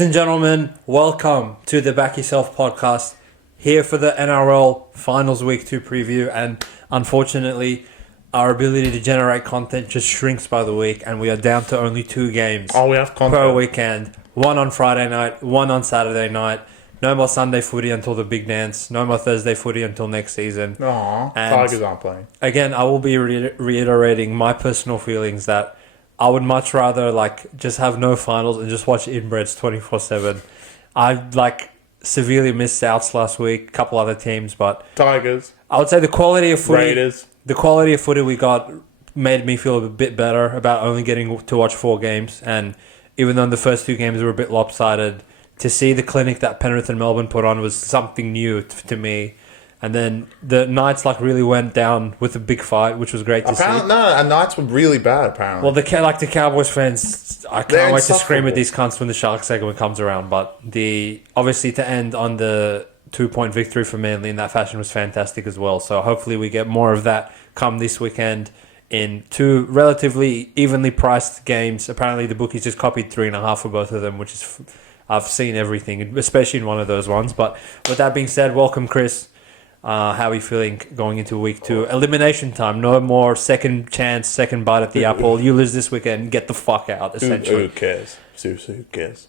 Ladies and gentlemen, welcome to the BackYourself Podcast. Here for the NRL Finals Week 2 preview, and unfortunately, our ability to generate content just shrinks by the week, and we are down to only 2 games we have content per weekend. One on Friday night, one on Saturday night. No more Sunday footy until the big dance. No more Thursday footy until next season. Aww, And Tigers aren't playing. Again, I will be reiterating my personal feelings that I would much rather just have no finals and just watch inbreds 24/7. I severely missed outs last week, a couple other teams, but Tigers, I would say the quality of footy, Raiders. the quality of footy we got made me feel a bit better about only getting to watch 4 games. And even though the first 2 games were a bit lopsided, to see the clinic that Penrith and Melbourne put on was something new to me. And then the Knights really went down with a big fight, which was great to see. No, and Knights were really bad, apparently. Well, the Cowboys fans, I can't wait to scream at these cunts when the Sharks segment comes around. But obviously to end on the 2-point victory for Manly in that fashion was fantastic as well. So hopefully we get more of that come this weekend in 2 relatively evenly priced games. Apparently the bookies just copied 3.5 for both of them, which is I've seen everything, especially in one of those ones. But with that being said, welcome, Chris. How are you feeling going into week 2? Elimination time. No more second chance, second bite at the apple. You lose this weekend, get the fuck out, essentially. Who cares? Seriously, who cares?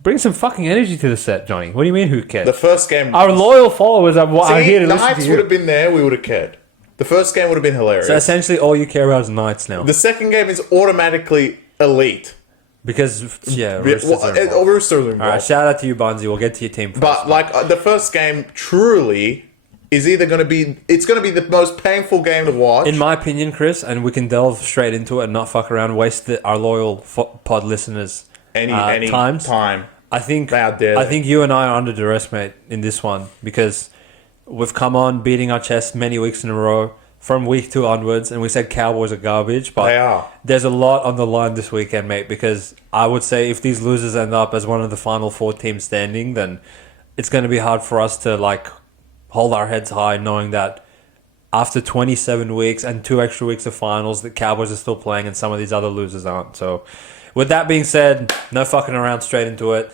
Bring some fucking energy to the set, Johnny. What do you mean, who cares? The first game... Our loyal followers are here to listen to Knights you. would have been there, we would have cared. The first game would have been hilarious. So essentially all you care about is Knights now. The second game is automatically elite. Because, Roosters are involved. Roosters are involved. All right, shout out to you, Bonzi. We'll get to your team first. But, the first game truly... is either going to be... It's going to be the most painful game to watch. In my opinion, Chris, and we can delve straight into it and not fuck around, waste our loyal pod listeners Any time. I think you and I are under duress, mate, in this one, because we've come on beating our chest many weeks in a row from week 2 onwards, and we said Cowboys are garbage, but they are. There's a lot on the line this weekend, mate, because I would say if these losers end up as one of the final 4 teams standing, then it's going to be hard for us to, hold our heads high knowing that after 27 weeks and 2 extra weeks of finals, the Cowboys are still playing and some of these other losers aren't. So with that being said, no fucking around, straight into it.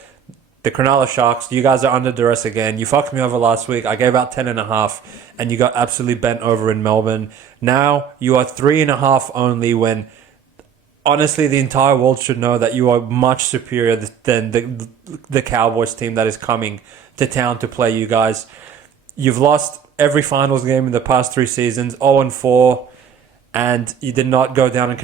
The Cronulla Sharks, you guys are under duress again. You fucked me over last week. I gave out 10.5 and you got absolutely bent over in Melbourne. Now you are 3.5 only when honestly the entire world should know that you are much superior than the Cowboys team that is coming to town to play you guys. You've lost every finals game in the past 3 seasons, 0-4, and you did not go down in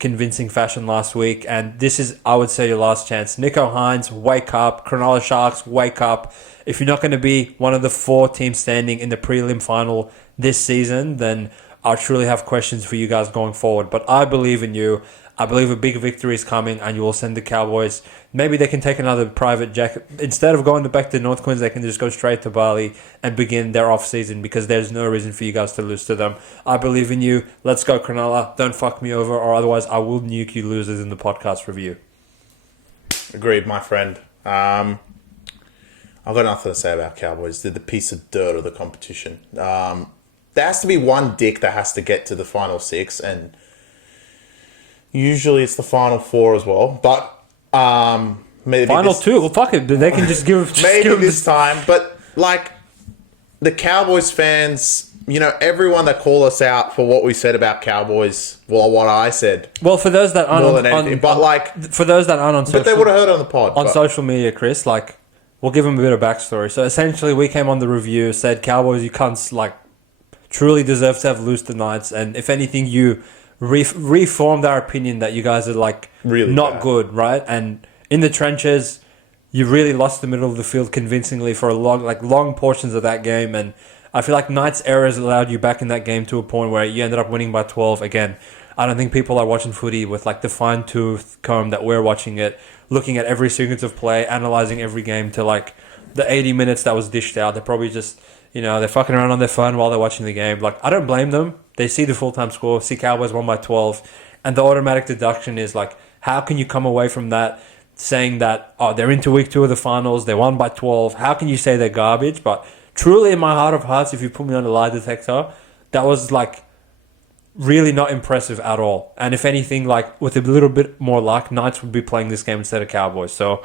convincing fashion last week. And this is, I would say, your last chance. Nico Hines, wake up. Cronulla Sharks, wake up. If you're not going to be one of the 4 teams standing in the prelim final this season, then I truly have questions for you guys going forward. But I believe in you. I believe a big victory is coming and you will send the Cowboys. Maybe they can take another private jet. Instead of going back to North Queensland, they can just go straight to Bali and begin their off-season because there's no reason for you guys to lose to them. I believe in you. Let's go, Cronulla. Don't fuck me over or otherwise I will nuke you losers in the podcast review. Agreed, my friend. I've got nothing to say about Cowboys. They're the piece of dirt of the competition. There has to be one dick that has to get to the final 6 and... usually it's the final 4 as well, but maybe final 2. Well, fuck it. They can just give. Maybe this time, but the Cowboys fans, everyone that called us out for what we said about Cowboys, well, what I said. Well, for those that aren't more than anything, for those that aren't on social, but they would have heard on the pod on social media, Chris. We'll give them a bit of backstory. So essentially, we came on the review, said Cowboys, you cunts truly deserve to have lost the Knights, and if anything, you. Reformed our opinion that you guys are really not bad. Good, right? And in the trenches, you really lost the middle of the field convincingly for a long portions of that game. And I feel like Knights' errors allowed you back in that game to a point where you ended up winning by 12. Again, I don't think people are watching footy with the fine-tooth comb that we're watching it, looking at every sequence of play, analysing every game to the 80 minutes that was dished out. They're probably just, they're fucking around on their phone while they're watching the game. I don't blame them. They see the full-time score, see Cowboys won by 12, and the automatic deduction is how can you come away from that saying that, they're into week 2 of the finals, they won by 12, how can you say they're garbage? But truly in my heart of hearts, if you put me on a lie detector, that was really not impressive at all. And if anything, with a little bit more luck, Knights would be playing this game instead of Cowboys. So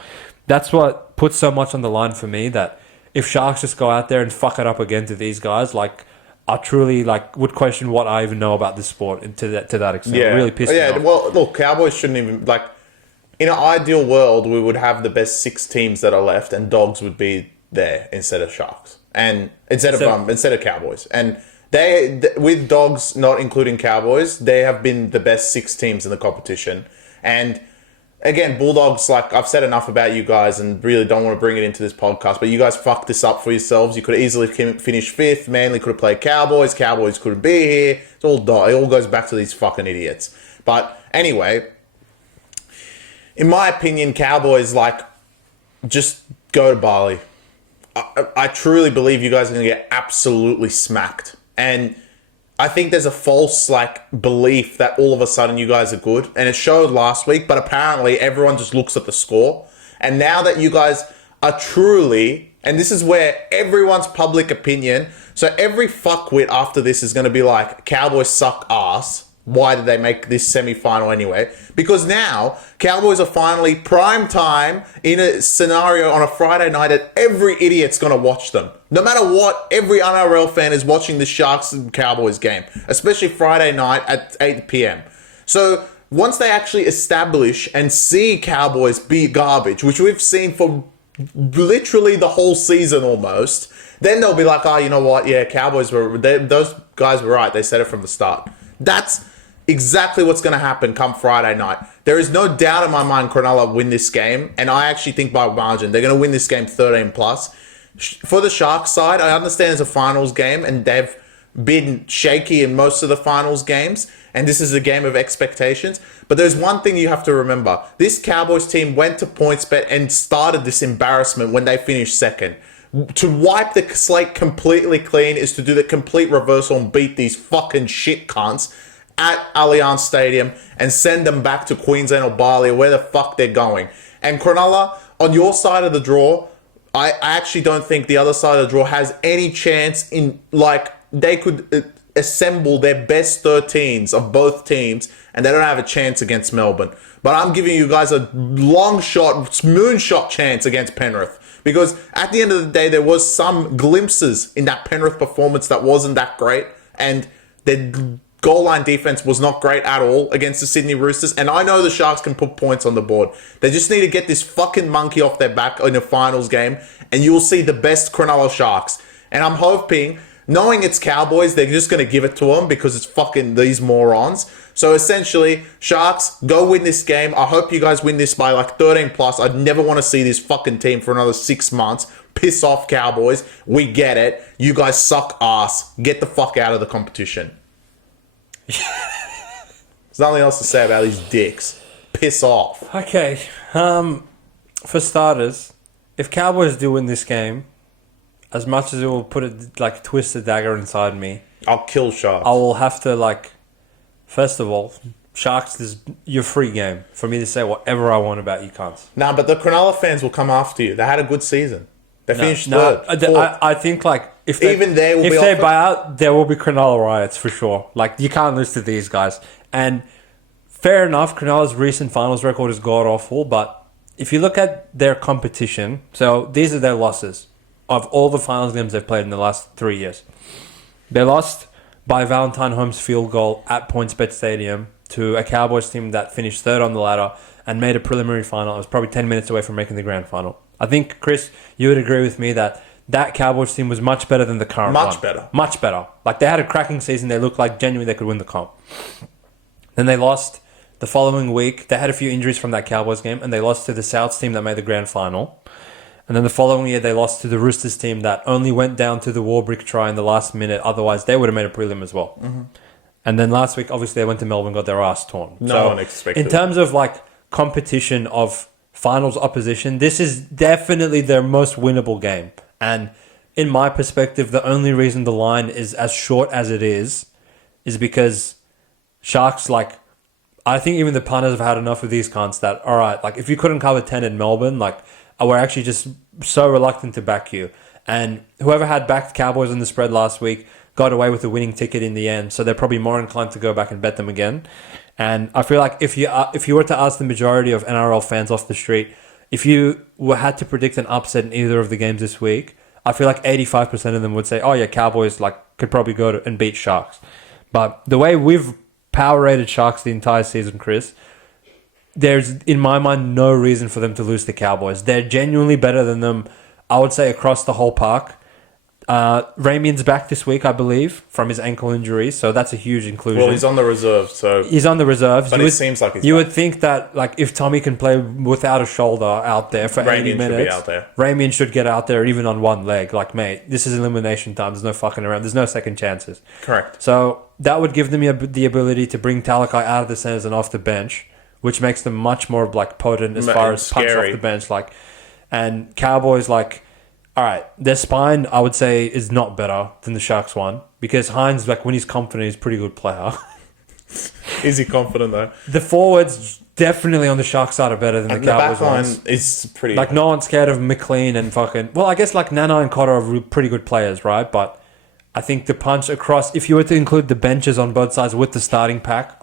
that's what puts so much on the line for me, that if Sharks just go out there and fuck it up again to these guys, like, I truly would question what I even know about this sport to that extent. Yeah. It really pissed me off. Well, look, Cowboys shouldn't even, like, in an ideal world, we would have the best 6 teams that are left, and Dogs would be there instead of Sharks, and instead of Cowboys. And with Dogs not including Cowboys, they have been the best 6 teams in the competition. And again, Bulldogs, like, I've said enough about you guys and really don't want to bring it into this podcast, but you guys fucked this up for yourselves. You could have easily finished 5th. Manly could have played Cowboys. Cowboys couldn't be here. It all goes back to these fucking idiots. But anyway, in my opinion, Cowboys, like, just go to Bali. I truly believe you guys are going to get absolutely smacked. And I think there's a false, belief that all of a sudden you guys are good. And it showed last week, but apparently everyone just looks at the score. And now that you guys are truly, and this is where everyone's public opinion, so every fuckwit after this is going to be like, Cowboys suck ass. Why did they make this semi-final anyway? Because now, Cowboys are finally prime time in a scenario on a Friday night that every idiot's going to watch them. No matter what, every NRL fan is watching the Sharks and Cowboys game, especially Friday night at 8 p.m. So once they actually establish and see Cowboys be garbage, which we've seen for literally the whole season almost, then they'll be like, oh, you know what? Yeah, Cowboys those guys were right. They said it from the start. That's exactly what's going to happen come Friday night. There is no doubt in my mind Cronulla win this game, and I actually think by margin they're going to win this game 13+. For the Sharks side, I understand it's a finals game, and they've been shaky in most of the finals games, and this is a game of expectations. But there's one thing you have to remember. This Cowboys team went to PointsBet and started this embarrassment when they finished second. To wipe the slate completely clean is to do the complete reversal and beat these fucking shit cunts at Allianz Stadium and send them back to Queensland or Bali or where the fuck they're going. And Cronulla, on your side of the draw, I actually don't think the other side of the draw has any chance in, they could assemble their best 13s of both teams and they don't have a chance against Melbourne. But I'm giving you guys a long shot, moonshot chance against Penrith. Because at the end of the day, there was some glimpses in that Penrith performance that wasn't that great. And their goal line defense was not great at all against the Sydney Roosters. And I know the Sharks can put points on the board. They just need to get this fucking monkey off their back in a finals game. And you'll see the best Cronulla Sharks. And I'm hoping, knowing it's Cowboys, they're just going to give it to them because it's fucking these morons. So essentially, Sharks, go win this game. I hope you guys win this by 13+. I'd never want to see this fucking team for another 6 months. Piss off, Cowboys. We get it. You guys suck ass. Get the fuck out of the competition. There's nothing else to say about these dicks. Piss off. Okay. For starters, if Cowboys do win this game, as much as it will put it twist a dagger inside me, I'll kill Sharks. I will have to first of all, Sharks is your free game for me to say whatever I want about you cunts. Nah, but the Cronulla fans will come after you. They had a good season. They finished third. I think if they buy out, there will be Cronulla riots for sure. You can't lose to these guys. And fair enough, Cronulla's recent finals record is god awful, but if you look at their competition, so these are their losses of all the finals games they've played in the last 3 years. They lost by Valentine Holmes' field goal at PointsBet Stadium to a Cowboys team that finished third on the ladder and made a preliminary final. It was probably 10 minutes away from making the grand final. I think, Chris, you would agree with me that Cowboys team was much better than the current one. Much better. They had a cracking season. They looked like genuinely they could win the comp. Then they lost the following week. They had a few injuries from that Cowboys game, and they lost to the Souths team that made the grand final. And then the following year, they lost to the Roosters team that only went down to the Warbrick try in the last minute. Otherwise, they would have made a prelim as well. Mm-hmm. And then last week, obviously, they went to Melbourne, got their ass torn. No one expected in terms of competition of finals opposition, this is definitely their most winnable game. And in my perspective, the only reason the line is as short as it is because Sharks, I think even the punters have had enough of these cunts that, all right, if you couldn't cover 10 in Melbourne, we're actually just so reluctant to back you. And whoever had backed Cowboys on the spread last week got away with a winning ticket in the end, so they're probably more inclined to go back and bet them again. And I feel like if you were to ask the majority of NRL fans off the street, if you had to predict an upset in either of the games this week, I feel like 85% of them would say, oh yeah, Cowboys could probably go and beat Sharks. But the way we've power rated Sharks the entire season, Chris, there's, in my mind, no reason for them to lose to Cowboys. They're genuinely better than them, I would say, across the whole park. Ramien's back this week, I believe, from his ankle injury, so that's a huge inclusion. Well, he's on the reserve, so... He's on the reserves. But it seems like he's You back. would think that, if Tommy can play without a shoulder out there for 80 minutes... should be out there. Ramien should get out there even on one leg. Mate, this is elimination time. There's no fucking around. There's no second chances. Correct. So that would give them the ability to bring Talakai out of the centers and off the bench, which makes them much more potent as far as punch off the bench. And Cowboys, all right, their spine, I would say, is not better than the Sharks one, because Hines, when he's confident, he's a pretty good player. Is he confident, though? The forwards definitely on the Sharks side are better than the Cowboys ones. The back line is pretty... No one's scared of McLean and fucking... Well, I guess Nana and Cotter are pretty good players, right? But I think the punch across... If you were to include the benches on both sides with the starting pack,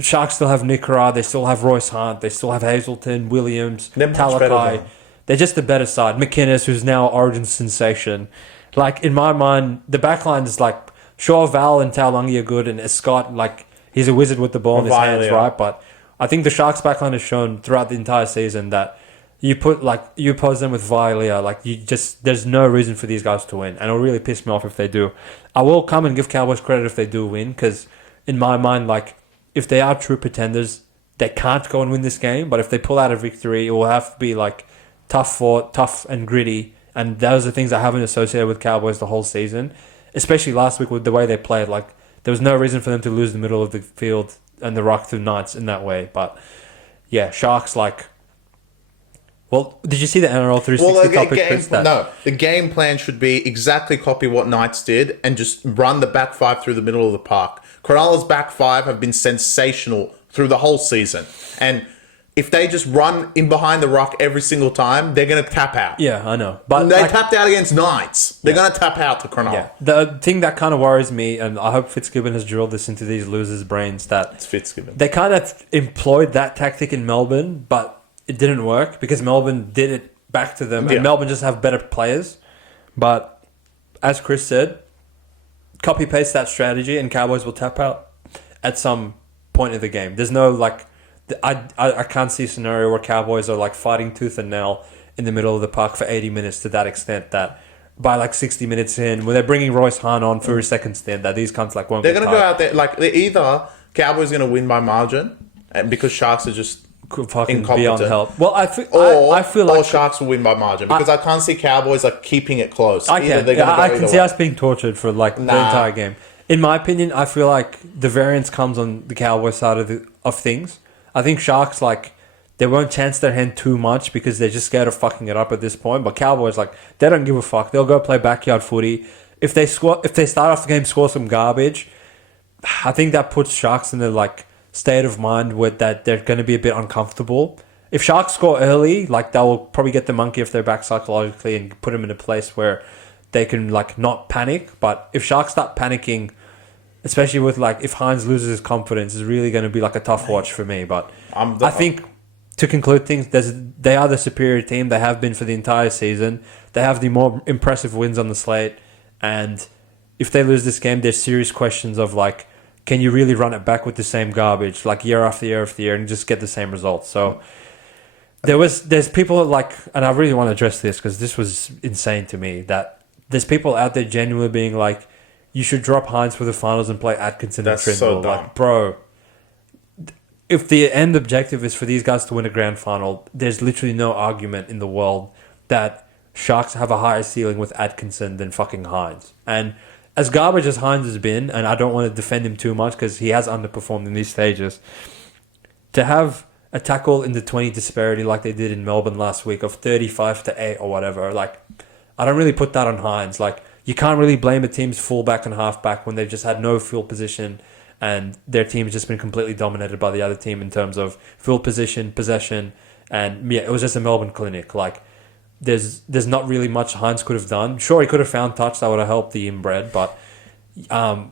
Sharks still have Nikora, they still have Royce Hunt, they still have Hazelton, Williams, Talakai. They're just the better side. McInnes, who's now Origin sensation. In my mind, the back line is sure, Val and Taulagi are good, and Scott, he's a wizard with the ball in his hands, right? But I think the Sharks back line has shown throughout the entire season that you pose them with Vailea, there's no reason for these guys to win. And it'll really piss me off if they do. I will come and give Cowboys credit if they do win, because in my mind, if they are true pretenders, they can't go and win this game. But if they pull out a victory, it will have to be tough fought, tough and gritty, and those are things I haven't associated with Cowboys the whole season, especially last week with the way they played. There was no reason for them to lose the middle of the field and the ruck to Knights in that way. But yeah, Sharks well, did you see the NRL 360 topic, Chris? No, the game plan should be exactly copy what Knights did and just run the back five through the middle of the park. Cronulla's back five have been sensational through the whole season, and if they just run in behind the ruck every single time, they're going to tap out. Yeah, I know. But they tapped out against Knights. They're going to tap out to Cronulla. Yeah. The thing that kind of worries me, and I hope Fitzgibbon has drilled this into these losers' brains, that it's Fitzgibbon. They kind of employed that tactic in Melbourne, but it didn't work because Melbourne did it back to them, and Melbourne just have better players. But as Chris said, copy-paste that strategy and Cowboys will tap out at some point in the game. There's no, I can't see a scenario where Cowboys are fighting tooth and nail in the middle of the park for 80 minutes to that extent that by 60 minutes in, when they're bringing Royce Hahn on for his second stint, that these cunts won't They're get going to go out there, they're either Cowboys going to win by margin and because Sharks are just fucking incompetent. Beyond help. Well, I feel like Sharks will win by margin because I can't see Cowboys keeping it close. I can see us being tortured for the entire game. In my opinion, I feel like the variance comes on the Cowboys side of things. I think Sharks, they won't chance their hand too much because they're just scared of fucking it up at this point. But Cowboys, they don't give a fuck. They'll go play backyard footy. If they start off the game, score some garbage, I think that puts Sharks in the state of mind with that they're going to be a bit uncomfortable. If Sharks score early, they'll probably get the monkey off their back psychologically and put them in a place where they can not panic. But if Sharks start panicking, especially with if Hines loses his confidence, it's really going to be a tough watch for me. But I think to conclude things, they are the superior team. They have been for the entire season. They have the more impressive wins on the slate. And if they lose this game, there's serious questions of can you really run it back with the same garbage year after year after year and just get the same results? So there's people and I really want to address this because this was insane to me, that there's people out there genuinely being you should drop Hines for the finals and play Atkinson and Trindle. So dumb. Bro, if the end objective is for these guys to win a grand final, there's literally no argument in the world that Sharks have a higher ceiling with Atkinson than fucking Hines. And as garbage as Hines has been, and I don't want to defend him too much because he has underperformed in these stages, to have a tackle in the 20 disparity like they did in Melbourne last week of 35-8 or whatever, I don't really put that on Hines. You can't really blame a team's fullback and halfback when they've just had no field position and their team has just been completely dominated by the other team in terms of field position, possession, and it was just a Melbourne clinic. There's not really much Hines could have done. Sure, he could have found touch that would have helped the inbred, but now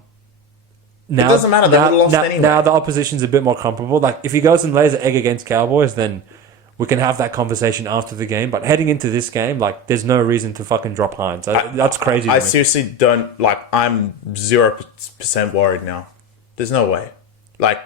it doesn't matter. They would have lost anyway. Now the opposition's a bit more comparable. If he goes and lays an egg against Cowboys, then we can have that conversation after the game. But heading into this game, like, there's no reason to fucking drop Hines. That's crazy. I to me. seriously don't, like, I'm 0% worried now. There's no way. Like,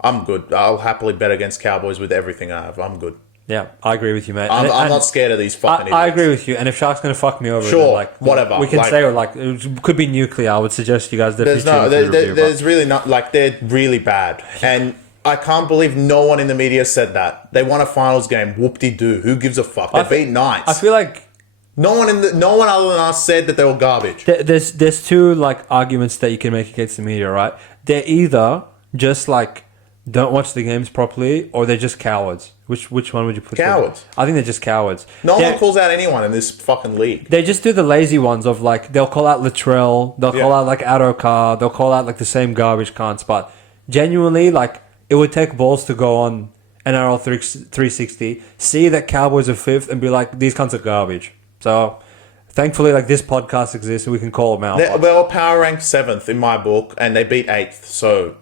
I'm good. I'll happily bet against Cowboys with everything I have. I'm good. Yeah, I agree with you, mate. I'm not scared of these fucking idiots. I agree with you. And if Shark's going to fuck me over, sure, then, like, whatever. We can like, say, like, it could be nuclear. I would suggest you guys definitely there's really not, like, they're really bad. And I can't believe no one in the media said that. They won a finals game. Whoop-de-doo. Who gives a fuck? They beat Knights. I feel like no one other than us said that they were garbage. there's two, like, arguments that you can make against the media, right? They're either just, like, don't watch the games properly, or they're just cowards. Which one would you put? Cowards. I think they're just cowards. No one calls out anyone in this fucking league. They just do the lazy ones of, like, they'll call out Latrell, they'll call out, like, Adokar, they'll call out, like, the same garbage cunts, but genuinely, like, it would take balls to go on NRL 360, see that Cowboys are 5th, and be like, these cunts are garbage. So, thankfully, like, this podcast exists, and we can call them out. They were power ranked 7th in my book, and they beat 8th, so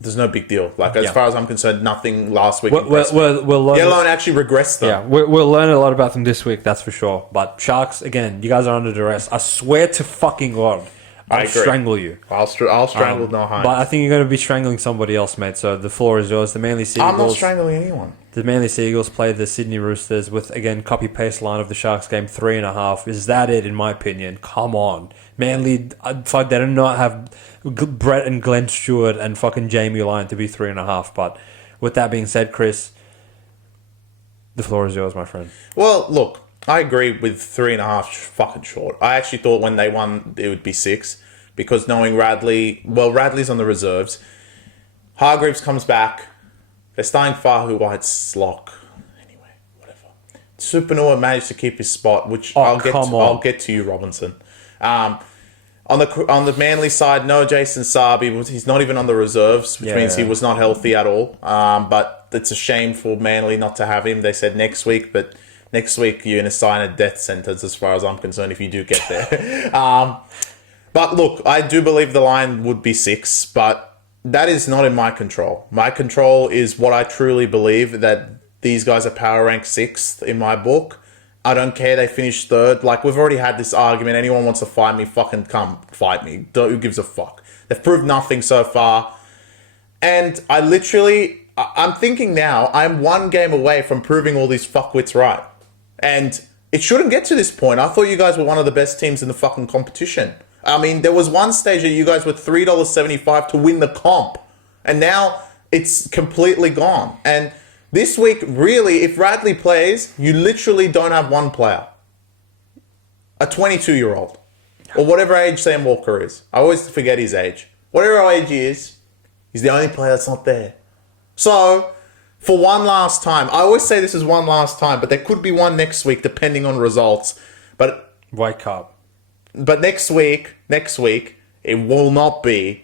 there's no big deal. Like, as far as I'm concerned, nothing last week impressed me. Yellow actually regressed them. Yeah, we'll learn a lot about them this week, that's for sure. But Sharks, again, you guys are under duress. I swear to fucking God, I'll strangle you. I'll strangle no Hines. But I think you're going to be strangling somebody else, mate. So the floor is yours. The Manly Seagulls. I'm not strangling anyone. The Manly Seagulls played the Sydney Roosters with, again, copy-paste line of the Sharks game, 3.5. Is that it, in my opinion? Come on. Manly, fuck, they do not have Brett and Glenn Stewart and fucking Jamie Lyon to be 3.5. But with that being said, Chris, the floor is yours, my friend. Well, look, I agree with 3.5 fucking short. I actually thought when they won it would be 6, because knowing Radley's on the reserves. Hargreaves comes back. They're starting Fahu White Slock. Anyway, whatever. Supanua managed to keep his spot, which I'll get to you, Robinson. On the Manly side, no Jason Sabi. He's not even on the reserves, which means he was not healthy at all. But it's a shame for Manly not to have him. They said next week, but next week you're going to sign a death sentence as far as I'm concerned if you do get there. But look, I do believe the line would be 6, but that is not in my control. My control is what I truly believe, that these guys are power ranked 6th in my book. I don't care they finished 3rd. Like, we've already had this argument. Anyone wants to fight me, fucking come fight me. Who gives a fuck? They've proved nothing so far. And I'm thinking now, I'm one game away from proving all these fuckwits right. And it shouldn't get to this point. I thought you guys were one of the best teams in the fucking competition. I mean, there was one stage that you guys were $3.75 to win the comp. And now it's completely gone. And this week, really, if Radley plays, you literally don't have one player. A 22-year-old. Or whatever age Sam Walker is. I always forget his age. Whatever age he is, he's the only player that's not there. So, for one last time, I always say this is one last time, but there could be one next week depending on results. But Wake up. But next week, it will not be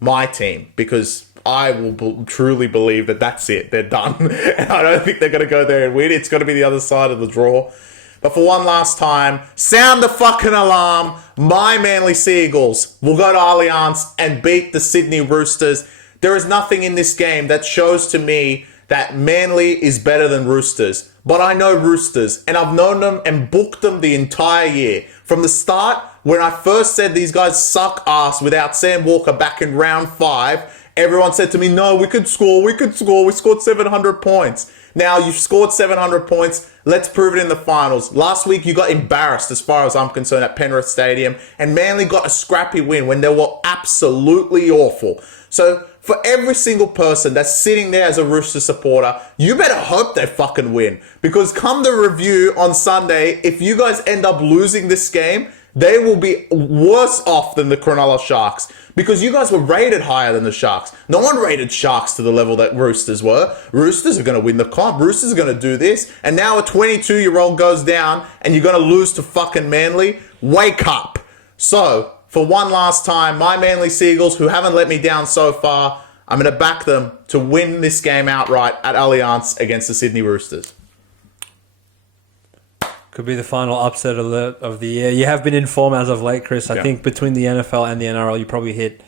my team, because I will truly believe that that's it. They're done. And I don't think they're going to go there and win. It's going to be the other side of the draw. But for one last time, sound the fucking alarm. My Manly Seagulls will go to Allianz and beat the Sydney Roosters. There is nothing in this game that shows to me that Manly is better than Roosters. But I know Roosters, and I've known them and booked them the entire year. From the start, when I first said these guys suck ass without Sam Walker back in round 5, everyone said to me, no, we could score. We scored 700 points. Now you've scored 700 points. Let's prove it in the finals. Last week you got embarrassed as far as I'm concerned at Penrith Stadium, and Manly got a scrappy win when they were absolutely awful. So for every single person that's sitting there as a Rooster supporter, you better hope they fucking win. Because come the review on Sunday, if you guys end up losing this game, they will be worse off than the Cronulla Sharks, because you guys were rated higher than the Sharks. No one rated Sharks to the level that Roosters were. Roosters are going to win the comp. Roosters are going to do this. And now a 22-year-old goes down and you're going to lose to fucking Manly. Wake up. So, for one last time, my Manly Seagulls, who haven't let me down so far, I'm going to back them to win this game outright at Allianz against the Sydney Roosters. Could be the final upset alert of the year. You have been in form as of late, Chris. I think between the NFL and the NRL, you probably hit...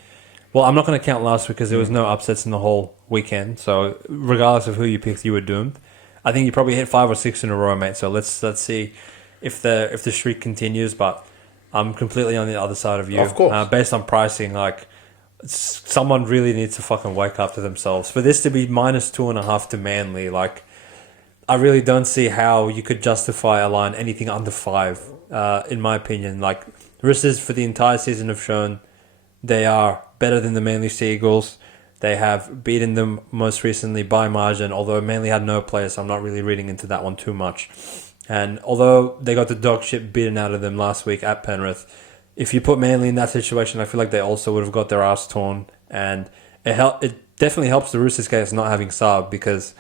Well, I'm not going to count last week because there was no upsets in the whole weekend. So regardless of who you picked, you were doomed. I think you probably hit 5 or 6 in a row, mate. So let's see if the streak continues. But I'm completely on the other side of you. Of course. Based on pricing, like someone really needs to fucking wake up to themselves. For this to be -2.5 to Manly, like I really don't see how you could justify a line anything under 5. In my opinion, like Roosters for the entire season have shown they are better than the Manly Sea Eagles. They have beaten them most recently by margin, although Manly had no players, so I'm not really reading into that one too much. And although they got the dog shit beaten out of them last week at Penrith, if you put Manly in that situation, I feel like they also would have got their ass torn. And it definitely helps the Roosters case not having Saab, because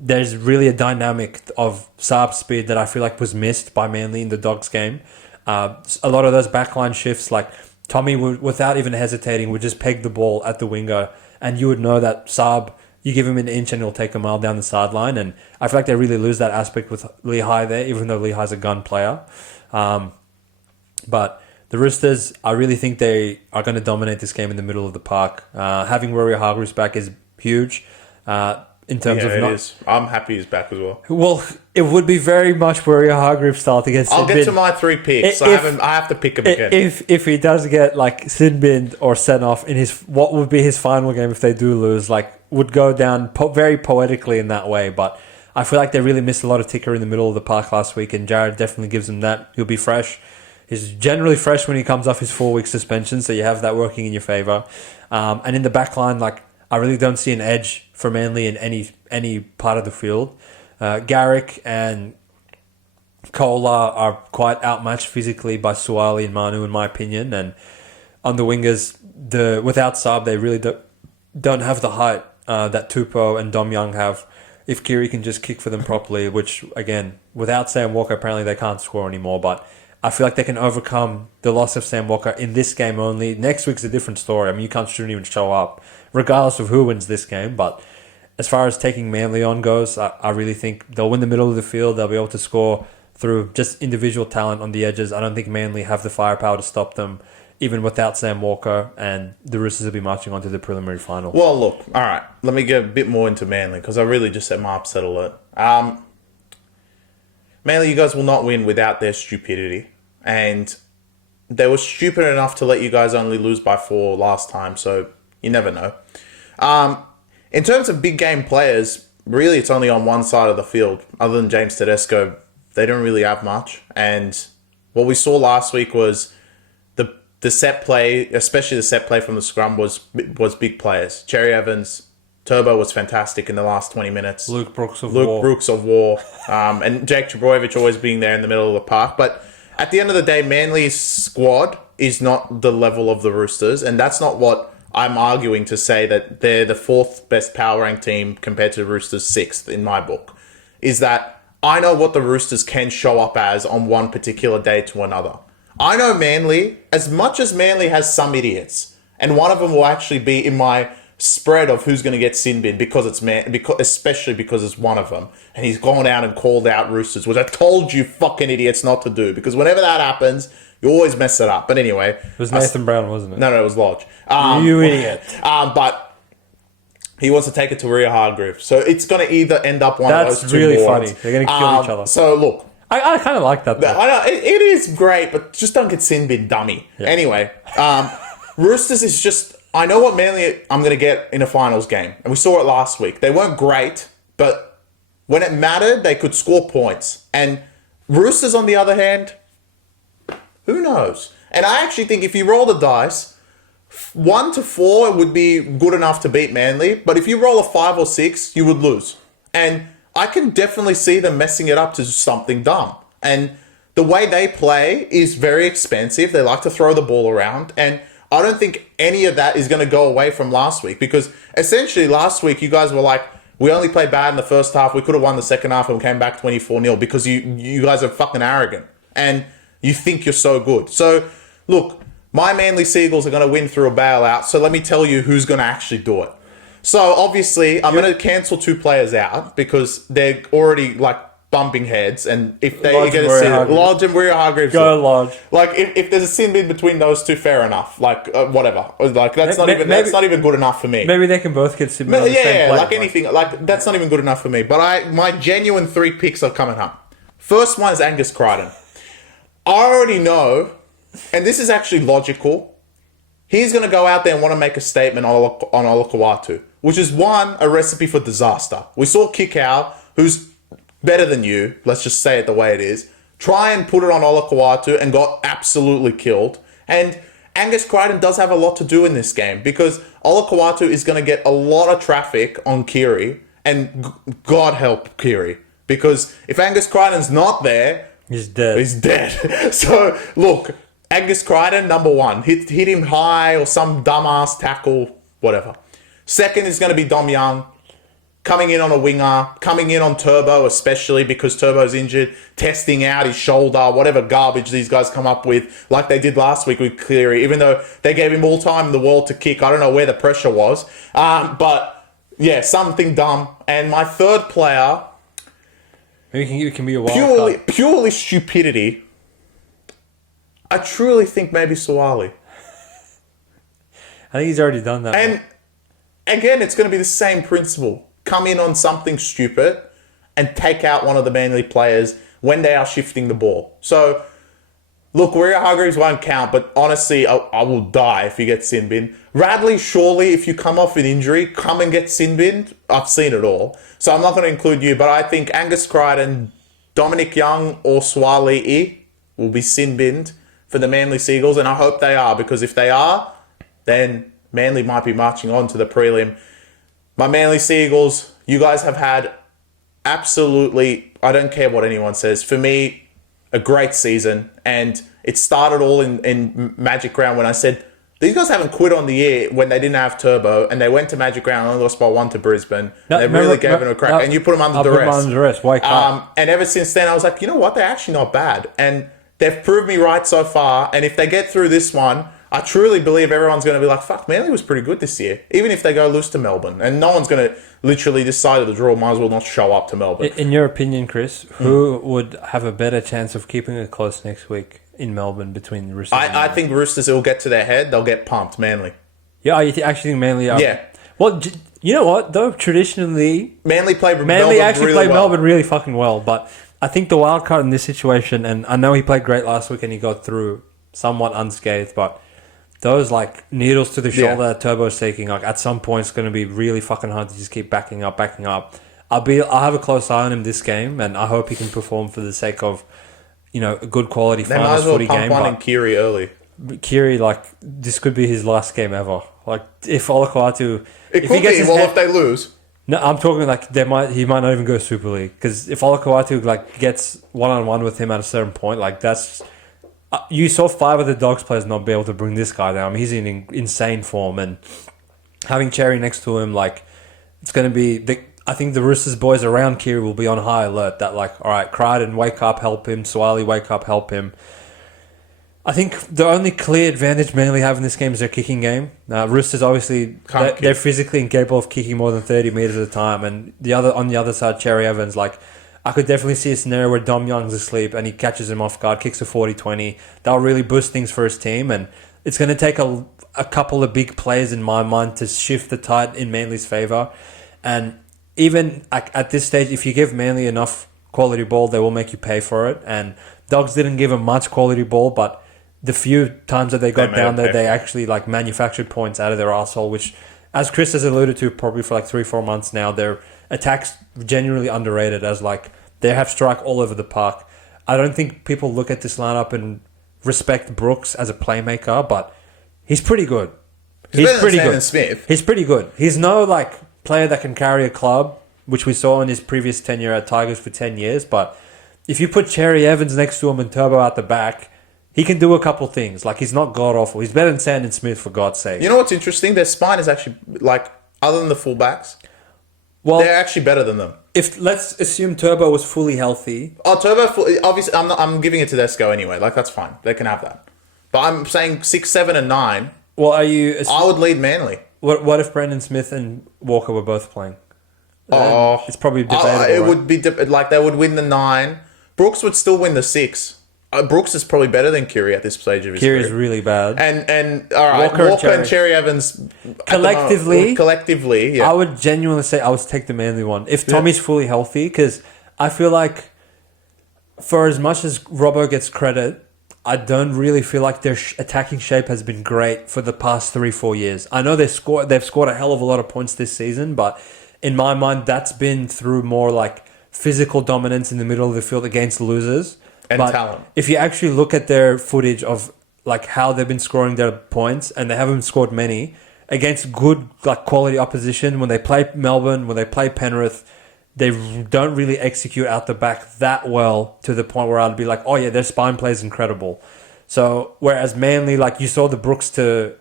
there's really a dynamic of Saab speed that I feel like was missed by Manly in the Dogs game. A lot of those backline shifts, like Tommy would, without even hesitating, would just peg the ball at the winger, and you would know that Saab, you give him an inch and he'll take a mile down the sideline. And I feel like they really lose that aspect with Lehigh there, even though Lehigh's a gun player. But the Roosters, I really think they are going to dominate this game in the middle of the park. Having Rory-Hargreaves back is huge. In terms of it is. I'm happy he's back as well. Well, it would be very much Rory-Hargreaves style to get Sid I'll get to my 3 picks. I have to pick him again. If he does get like Sid binned or sent off in his what would be his final game if they do lose, like would go down very poetically in that way. But I feel like they really missed a lot of ticker in the middle of the park last week, and Jared definitely gives them that. He'll be fresh. He's generally fresh when he comes off his 4-week suspension, so you have that working in your favour. And in the back line, like I really don't see an edge for Manly in any part of the field. Garrick and Kola are quite outmatched physically by Suwali and Manu, in my opinion. And on the wingers, without Saab, they really don't have the height that Tupou and Dom Young have. If Kiri can just kick for them properly, which, again, without Sam Walker, apparently they can't score anymore. But I feel like they can overcome the loss of Sam Walker in this game only. Next week's a different story. I mean, you shouldn't even show up, regardless of who wins this game. But as far as taking Manly on goes, I really think they'll win the middle of the field. They'll be able to score through just individual talent on the edges. I don't think Manly have the firepower to stop them, even without Sam Walker, and the Roosters will be marching on to the preliminary final. Well, look, all right. Let me get a bit more into Manly, because I really just set my upset alert. Manly, you guys will not win without their stupidity. And they were stupid enough to let you guys only lose by 4 last time, so you never know. In terms of big game players, really it's only on one side of the field. Other than James Tedesco, they don't really have much. And what we saw last week was the set play, especially the set play from the scrum, was big players. Cherry Evans, Turbo was fantastic in the last 20 minutes. Luke Brooks of War. And Jake Trbojevic always being there in the middle of the park. But at the end of the day, Manly's squad is not the level of the Roosters, and that's not what I'm arguing to say that they're the 4th best power rank team compared to the Roosters' 6th in my book. Is that I know what the Roosters can show up as on one particular day to another. I know Manly, as much as Manly has some idiots, and one of them will actually be in my spread of who's going to get sin bin especially because it's one of them, and he's gone out and called out Roosters, which I told you fucking idiots not to do, because whenever that happens, you always mess it up. But anyway, it was Nathan Brown, wasn't it? No, it was Lodge. You idiot. But he wants to take it to Rory-Hargreaves, so it's going to either end up one of those two. That's really boards. funny. They're going to kill each other. So look, I kind of like that, though. I know it is great, but just don't get sin bin, dummy. Yeah. Anyway, Roosters is just. I know what Manly I'm going to get in a finals game. And we saw it last week. They weren't great, but when it mattered, they could score points. And Roosters, on the other hand, who knows? And I actually think if you roll the dice, 1 to 4 would be good enough to beat Manly. But if you roll a 5 or 6, you would lose. And I can definitely see them messing it up to something dumb. And the way they play is very expensive. They like to throw the ball around. And I don't think any of that is going to go away from last week, because essentially last week you guys were like, we only played bad in the first half. We could have won the second half and came back 24-0 because you guys are fucking arrogant and you think you're so good. So look, my Manly Seagulls are going to win through a bailout. So let me tell you who's going to actually do it. So obviously I'm going to cancel 2 players out because they're already like bumping heads, and if they Lodge get and a sin, Warrior Lodge and Warrior Hargreaves. Go Lodge. Like if there's a sin bin between those two, fair enough. Like whatever. Like that's not even good enough for me. Maybe they can both get sin bin. Yeah, like anything. Like that's not even good enough for me. But my genuine 3 picks are coming up. First one is Angus Crichton. I already know, and this is actually logical. He's going to go out there and want to make a statement on Olakau'atu, which is a recipe for disaster. We saw Kikau, who's better than you, let's just say it the way it is, try and put it on Olakau'atu and got absolutely killed. And Angus Crichton does have a lot to do in this game because Olakau'atu is going to get a lot of traffic on Kiri, and God help Kiri. Because if Angus Crichton's not there, he's dead. So, look, Angus Crichton, number 1. Hit him high or some dumbass tackle, whatever. Second is going to be Dom Young. Coming in on a winger, coming in on Turbo, especially because Turbo's injured, testing out his shoulder, whatever garbage these guys come up with, like they did last week with Cleary, even though they gave him all time in the world to kick. I don't know where the pressure was. But, yeah, something dumb. And my third player, maybe it can be a wild card. Purely stupidity, I truly think maybe Suwali. I think he's already done that. And, again, it's going to be the same principle. Come in on something stupid and take out one of the Manly players when they are shifting the ball. So, look, Warrior Hargreaves won't count, but honestly, I will die if he gets sin bin. Radley, surely, if you come off an injury, come and get sin binned. I've seen it all. So I'm not going to include you, but I think Angus Crichton, Dominic Young, or Swali'i will be sin binned for the Manly Seagulls, and I hope they are, because if they are, then Manly might be marching on to the prelim. My Manly Seagulls, you guys have had absolutely, I don't care what anyone says, for me, a great season. And it started all in Magic Round when I said, these guys haven't quit on the year when they didn't have Turbo, and they went to Magic Round and only lost by 1 to Brisbane. They really gave it a crack. And you put them under duress. Wake up. And ever since then, I was like, you know what? They're actually not bad. And they've proved me right so far. And if they get through this one, I truly believe everyone's going to be like, fuck, Manly was pretty good this year. Even if they go lose to Melbourne. And no one's going to literally this side of the draw might as well not show up to Melbourne. In your opinion, Chris, who would have a better chance of keeping it close next week in Melbourne between the Roosters? I think Roosters will get to their head. They'll get pumped, Manly. Yeah, you actually think Manly are? Yeah. Well, you know what, though? Traditionally, Manly actually played Melbourne really fucking well. But I think the wild card in this situation, and I know he played great last week and he got through somewhat unscathed, but those like needles to the shoulder that Turbo's taking, like at some point it's going to be really fucking hard to just keep backing up. I'll have a close eye on him this game, and I hope he can perform for the sake of, you know, a good quality finals footy game. They might as well pump one in Kiri early. Kiri, like, this could be his last game ever. Like, if Olakau'atu... if they lose. No, I'm talking like he might not even go Super League, because if Olakau'atu like gets one-on-one with him at a certain point, like that's... you saw 5 of the Dogs players not be able to bring this guy down. I mean, he's in insane form, and having Cherry next to him, like, it's going to be... I think the Roosters boys around Kiri will be on high alert that, like, all right, Crichton, wake up, help him. Swiley, wake up, help him. I think the only clear advantage Manly have in this game is their kicking game. Roosters, obviously, they're physically incapable of kicking more than 30 metres at a time. And on the other side, Cherry Evans, like, I could definitely see a scenario where Dom Young's asleep and he catches him off guard, kicks a 40-20. That'll really boost things for his team. And it's going to take a couple of big plays in my mind to shift the tide in Manly's favour. And even at this stage, if you give Manly enough quality ball, they will make you pay for it. And Dogs didn't give him much quality ball, but the few times that they got down there, they actually like manufactured points out of their arsehole, which, as Chris has alluded to probably for like 3-4 months now, their attacks genuinely underrated, as like they have strike all over the park. I don't think people look at this lineup and respect Brooks as a playmaker, but he's pretty good. He's pretty good. Smith. He's pretty good. He's no like player that can carry a club, which we saw in his previous tenure at Tigers for 10 years, but if you put Cherry Evans next to him and Turbo out the back, he can do a couple things. Like, he's not god-awful. He's better than Sandon Smith, for God's sake. You know what's interesting? Their spine is actually, like, other than the fullbacks, they're actually better than them. If let's assume Turbo was fully healthy. Oh, Turbo, obviously, I'm giving it to Desco anyway. Like, that's fine. They can have that. But I'm saying 6, 7, and 9. Well, I would lead Manly. What if Brendan Smith and Walker were both playing? It's probably debatable. It right? would be like they would win the 9. Brooks would still win the 6. Brooks is probably better than Kiri at this stage of his Kiri's career. really bad. And all right, Walker and Cherry Evans collectively, yeah. I would genuinely say I would take the Manly one if Tommy's fully healthy, because I feel like for as much as Robbo gets credit, I don't really feel like their attacking shape has been great for the past 3-4 years. I know they've scored a hell of a lot of points this season, but in my mind, that's been through more like physical dominance in the middle of the field against losers. And but talent. If you actually look at their footage of like how they've been scoring their points, and they haven't scored many against good like quality opposition. When they play Melbourne, when they play Penrith, they don't really execute out the back that well to the point where I'd be like, oh yeah, their spine play is incredible. So whereas Manly, like you saw the Brooks to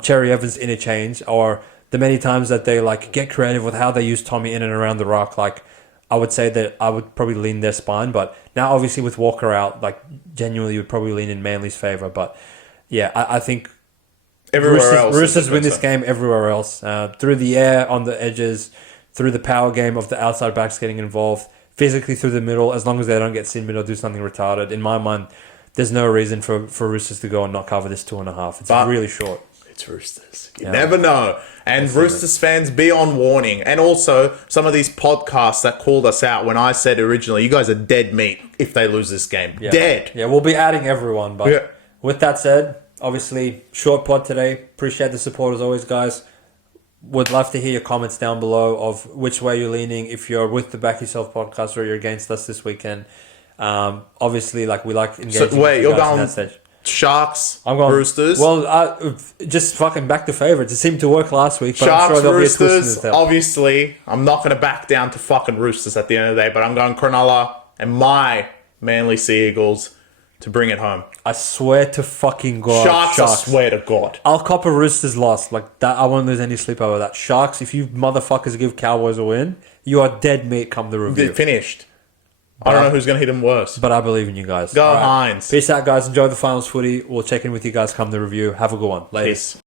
Cherry Evans interchange, or the many times that they like get creative with how they use Tommy in and around the rock, like I would say that I would probably lean their spine. But now obviously with Walker out, like genuinely would probably lean in Manly's favour. But yeah, I think Roosters win this game everywhere else. Through the air, on the edges, through the power game of the outside backs getting involved, physically through the middle, as long as they don't get sin mid or do something retarded. In my mind, there's no reason for Roosters to go and not cover this 2.5. It's really short. It's Roosters. You never know. And Roosters fans, be on warning. And also, some of these podcasts that called us out when I said originally, you guys are dead meat if they lose this game. Yeah. Dead. Yeah, we'll be adding everyone. But with that said, obviously, short pod today. Appreciate the support as always, guys. Would love to hear your comments down below of which way you're leaning, if you're with the Back Yourself podcast or you're against us this weekend. Obviously, like we like engaging So, wait, with you you're guys in going that stage. Sharks, I'm going Roosters. Well, just fucking back the favourites. It seemed to work last week, but Sharks, I'm sure there'll Roosters, be a twist in the tail. obviously. I'm not going to back down to fucking Roosters at the end of the day, but I'm going Cronulla and my Manly Sea Eagles to bring it home. I swear to fucking God. Sharks, I swear to God. I'll cop a Roosters loss. Like that, I won't lose any sleep over that. Sharks, if you motherfuckers give Cowboys a win, you are dead meat come the review. They're finished. I don't know who's going to hit them worse. But I believe in you guys. Go Hines. Peace out, guys. Enjoy the finals footy. We'll check in with you guys come the review. Have a good one. Ladies. Peace.